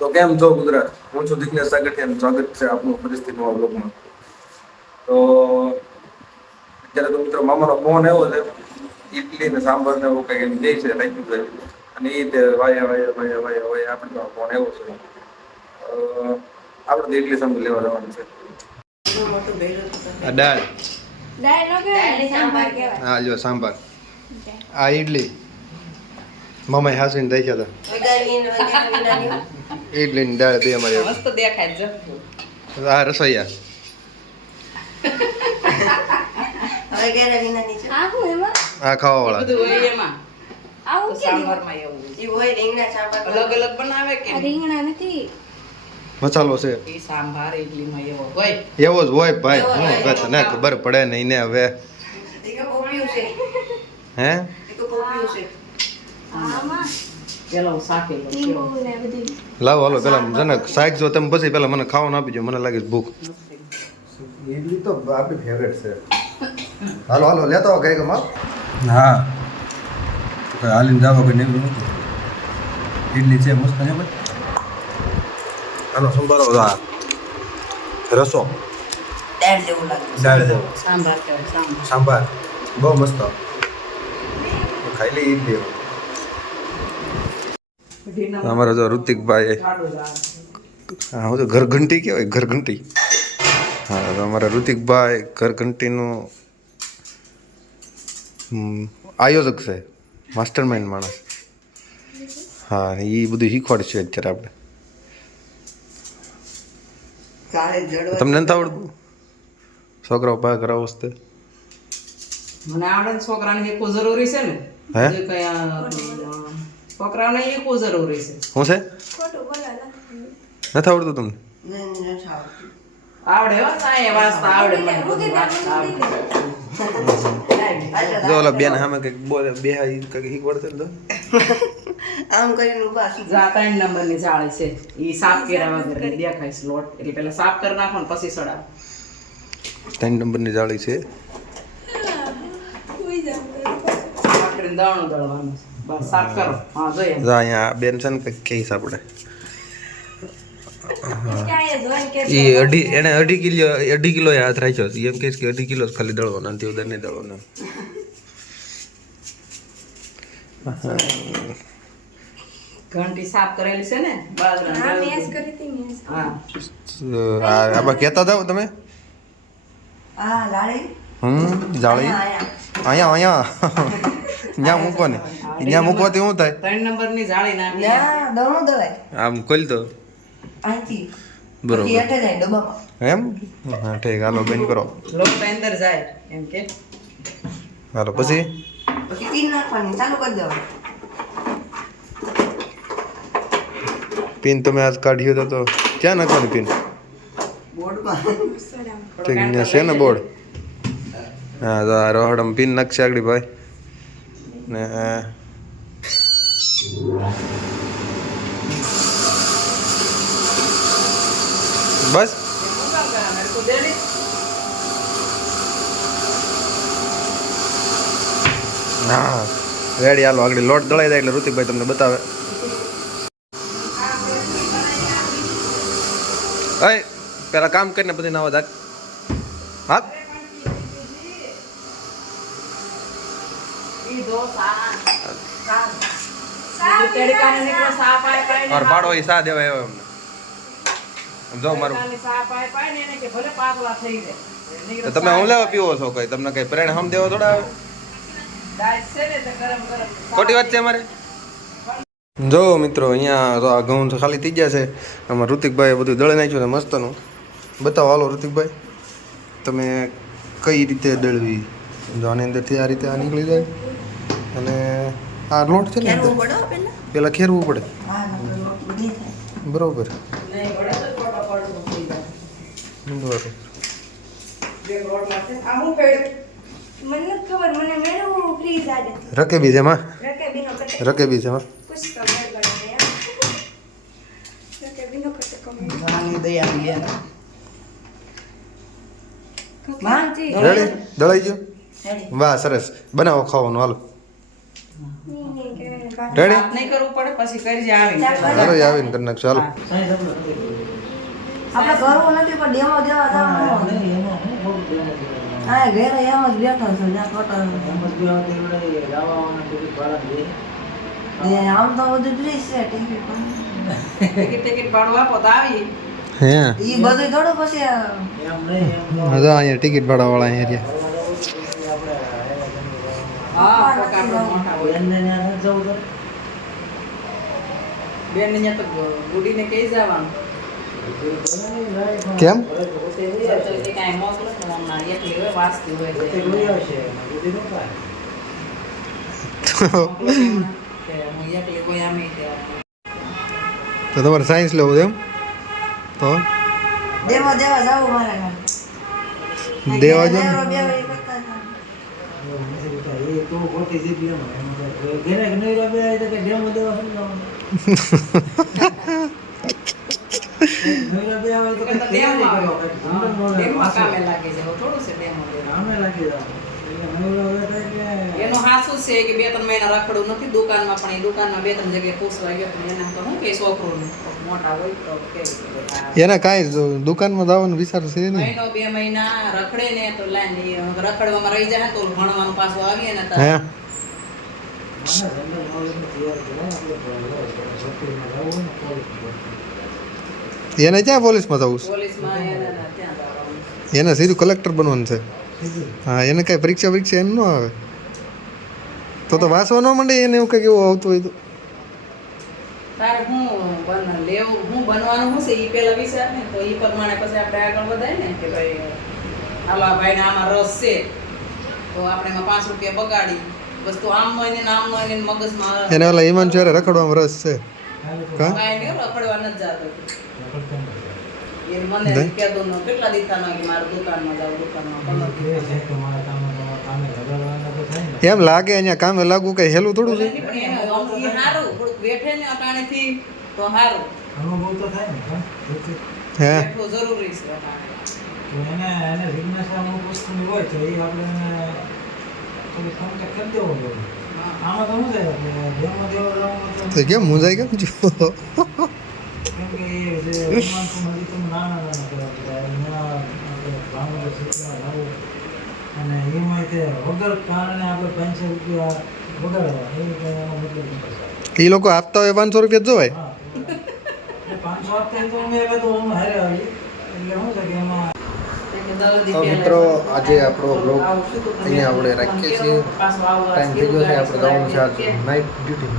તો કેમ છો ગુજરાત? હું છું જિગ્નેશ સાગઠિયા, સ્વાગત છે આપનું ફરીથી નવા બ્લોગમાં. તો અત્યારે તો મિત્રો મામાનો ફોન આવ્યો છે, ઇડલી ને સાંભાર ને એવું કઈ એમ દે છે રાખ્યું છે, અને એ તે વાયા આપણે ફોન આવ્યો છે. આપણે તો ઇડલી સાંભાર લેવા જવાનું છે. દાળ હા જો સાંભાર આ ઇડલી મમ્મી હાસીને દઈ ગયા હતા. ઇડલી ની દાળ બે અમારે મસ્ત દેખાય છે. આ રસોઈયા આ ખાવા વાળા અલગ અલગ બનાવે કે રીંગણા નથી મસાલો છે એ સાંભાર ઇડલીમાં એવો હોય ભાઈ. હું તને ખબર પડે નહીં ને હવે હે લાવો હાલો પેલા જને શાક જો તમે પછી પેલા મને ખાવાનું આપી દો, મને લાગે છે ભૂખ. ઇડલી તો આપણી ફેવરેટ છે. હાલો હાલો લેતા હો કઈ માં. હા હાલીને જાવ કે નહીં ઇડલી છે મસ્ત ને ભાઈ. હાલો સંભારો રસો દાળ જેવું લાગે. દાળ જેવું સાંભાર સાંભાર બહુ મસ્ત. ખાઈ લઈ ઇડલી. અમારા જો ઋતિકભાઈ હા હું તો ઘરઘંટી કહેવાય ઘરઘંટી. હા તો અમારા ઋતિકભાઈ ઘરઘંટીનું આયોજક છે, માસ્ટર માઇન્ડ માણસ. હા એ બધું શીખવાડશે અત્યારે આપણે. તમને નથી આવડતું છોકરાઓ પાસે કરાવો છે? મને આવડે ને છોકરાને શીખવું જરૂરી છે ને. હે છોકરાને શીખવું જરૂરી છે. શું છે નથી આવડતું તમને? આવડે હો સાહેબ વાંચતા આવડે મને બધું વાંચતા આવડે. જો ઓલા બેન સામે કંઈક બોલે બે કંઈક શીખવાડશે ને તો આમ કરીને ઉભા જા 3 નંબરની જાળી છે ઈ સાફ કર્યા વગર દેખાય છે લોટ એટલે પહેલા સાફ કરી નાખો ને પછી સડાવો. 3 નંબરની જાળી છે. આખરે દાણો દળવાનું છે બસ સાફ કરો. હા જોઈએ અહીંયા બેન છે ને કંઈક કહીશ આપણે. એ અઢી કિલો હાથ રાખ્યો એમ કે 2.5 કિલો ખાલી દળવાનો, નથી વધારે નહીં દળવાનો. ઘંટી સાફ કરેલી છે ને બાજરાની. હા આમાં કહેતા જાવ તમે. આ લાડી જાળી અહીંયા ત્યાં મૂકો ને ત્યાં મૂકવાથી શું થાય? 3 નંબરની જાળી નાખી દળો દળાય આમ ખોલ તો આથી બરોબર હેઠે જાય ડબ્બામાં એમ. હા ઠીક હાલો બેન કરો. લોટ અંદર જાય એમ કે હાલો પછી પીન નાખવાની ચાલુ કરી દેવાનું. પિન તમે આજ કાઢ્યો તો ક્યાં નાખવાની પિન? બોર્ડમાં છે ને બોર્ડ. હા તો આ રોહડમ પિન નાખશે આગળ ભાઈ ને બસ હા રેડી. હાલો આગળ લોટ દળાઈ જાય એટલે ઋતિકભાઈ તમને બતાવે. અય પેલા કામ કરીને પછી નાવા દાખ. હા और पाड़ो ही सा देवा एवं જો મારું તો તમે હું લેવા પીવો છો કઈ તમને કઈ પ્રેણ હમ દેવો થોડા આવે ખોટી વાત છે અમારે. જો મિત્રો અહીંયા તો આ ઘઉં ખાલી થઈ ગયા છે. આમાં ઋતિકભાઈ બધું દળી નાખ્યું છે મસ્તનું. બતાવો હાલો ઋતિકભાઈ તમે કઈ રીતે દળવી. જો આની અંદરથી આ રીતે આ નીકળી જાય અને આ લોટ છે ને પેલા ખેરવું પડે બરોબર. રકેબી છે માં રકેબી છે માં દળાઈ ગયો. વાહ સરસ બનાવો ખાવાનું હાલો. રેડી વાત નહીં કરવું પડે પછી કરજે આવીને ચાલો એ આવીને કરી નાખશું ચાલો આપણે કરવું નથી પણ ડેમો દેવા જવાનું હા ઘરે એમ જ બેઠો છું જ્યાં કોટા આમ તો બધું ફ્રી છે ટિકિટ ભાડું આપો તો આવી હે ઈ બધું થોડું પછી મજા અહીંયા ટિકિટ ભાડા વાળા અહીંયા હા કાકા મોટા હોય બેન ને તો ગુડીને કહી જવાનું કેમ તે કાંઈ મોકલો ને હમણાં એકલી હોય વાસતી હોય તે હું એકલી હોય આમે તો તમારે સાયન્સ લેવું છે એમ તો ડેમો દેવા જાવું મારે દેવા જો કામે લાગે છે થોડું છે ડેમો એનું હાસું છે કે 2-3 મહિના રખડું નથી દુકાનમાં પણ એ દુકાનમાં 2-3 જગ્યાએ પૂછવા ગયો પણ એના તો શું કે છોકરું મોટા હોય તો કે એના કાંઈ દુકાનમાં જવાનું વિચાર છે નહીં મહિનો 2 મહિના રખડે ને તો લાઈન રખડવામાં રહી જાય તો ભણવાનું પાછું આવીએ ને હે એને ક્યાં પોલીસમાં જવું છે પોલીસમાં ત્યાં જવાનું એને સીધું કલેક્ટર બનવાનું છે હા એને કાંઈ પરીક્ષા એને ન આવે તો વાંચવા ન માંડે એને એવું કંઈક એવું આવતું હોય તો તારે હું બનવાનું શું છે એ પેલા વિચાર ને તો એ પ્રમાણે પછી આપણે આગળ વધાય ને કે ભાઈ હાલો આ ભાઈને આમાં રસ છે તો આપણે એમાં 5 રૂપિયા બગાડી વસ્તુ આમ હોય ને મગજમાં એને ઓલા ઈમાન ચોરે રખડવામાં રસ છે કા કાંઈ નહીં રખડવા નથી જાતો એ મને કહેતો ન કેટલા દીધા ના કે મારે દુકાનમાં એમ લાગે અહીંયા કામે લાગુ કઈ હેલું થોડું છે પણ એને હારું થોડુંક બેઠે ને અટાણેથી તો હારું અનુભવ તો થાય ને હે બેઠવું જરૂરી છે અટાણે. એને જિજ્ઞાસા અમુક વસ્તુની હોય તો એ આપણે થોડી કોન્ટેક્ટ કરી દેવો જોઈએ. આમાં તો શું થાય કે જેમાં દેવો જવાનું તો કેમ મુંજાઈ કેમ જો કેમ કે એ જે હિમાલયમાં તમે નાના કહેવાય એના આપણે ભાવનગર સિટીમાં લાવવું અને એમાં તે વગર કારણે આપણે 500 રૂપિયા વગાડવા એ એનો મતલબ નથી. એ લોકો આપતા હોય 500 રૂપિયા જોવાય હા 500 આપતા તો અમે હવે તો અમે હારે આવી એટલે શું છે કે એમાં તો મિત્રો આજે આપણો બ્લોગ અહીંયા આપણે રાખીએ છીએ ટાઈમ થઈ ગયો છે આપણે જવાનું છે આજ નાઇટ ડ્યુટી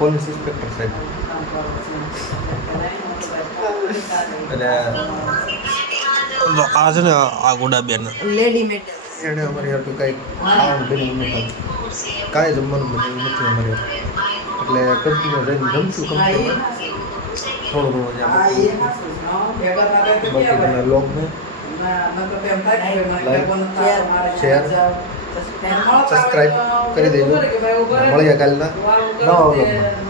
પોલીસ ઇન્સ્પેક્ટર સાહેબ એટલે આ છે ને આ ગુડાબેન લેડી મેટર એણે અમારી હાટું કાંઈ ખાવાનું બન્યું નથી કાંઈ જમવાનું બન્યું નથી અમારે એટલે કંપનીમાં જઈને જમશું કંપનીમાં થોડું ઘણું બાકી તમે બ્લોગને શેર સબસ્ક્રાઈબ કરી દેજો મળીએ કાલના નવા બ્લોગમાં